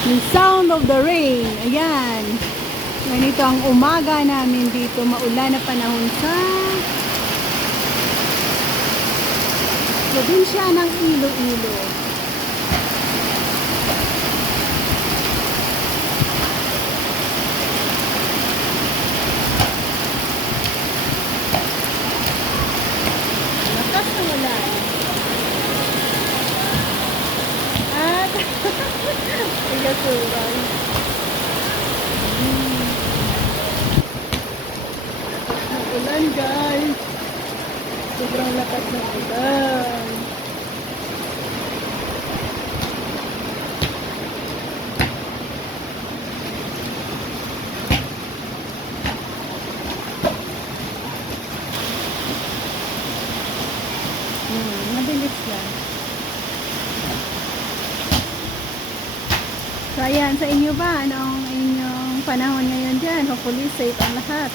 The sound of the rain. Ayan. Ganito ang umaga namin dito. Maulan na panahon sa probinsya ng Iloilo. Lakas ng ulan. At igasuran. Ng ulan, guys. Sobrang lakas ng ulan. Mabilis lang. So, ayan, sa inyo ba? Anong inyong panahon ngayon dyan? Hopefully, safe ang lahat.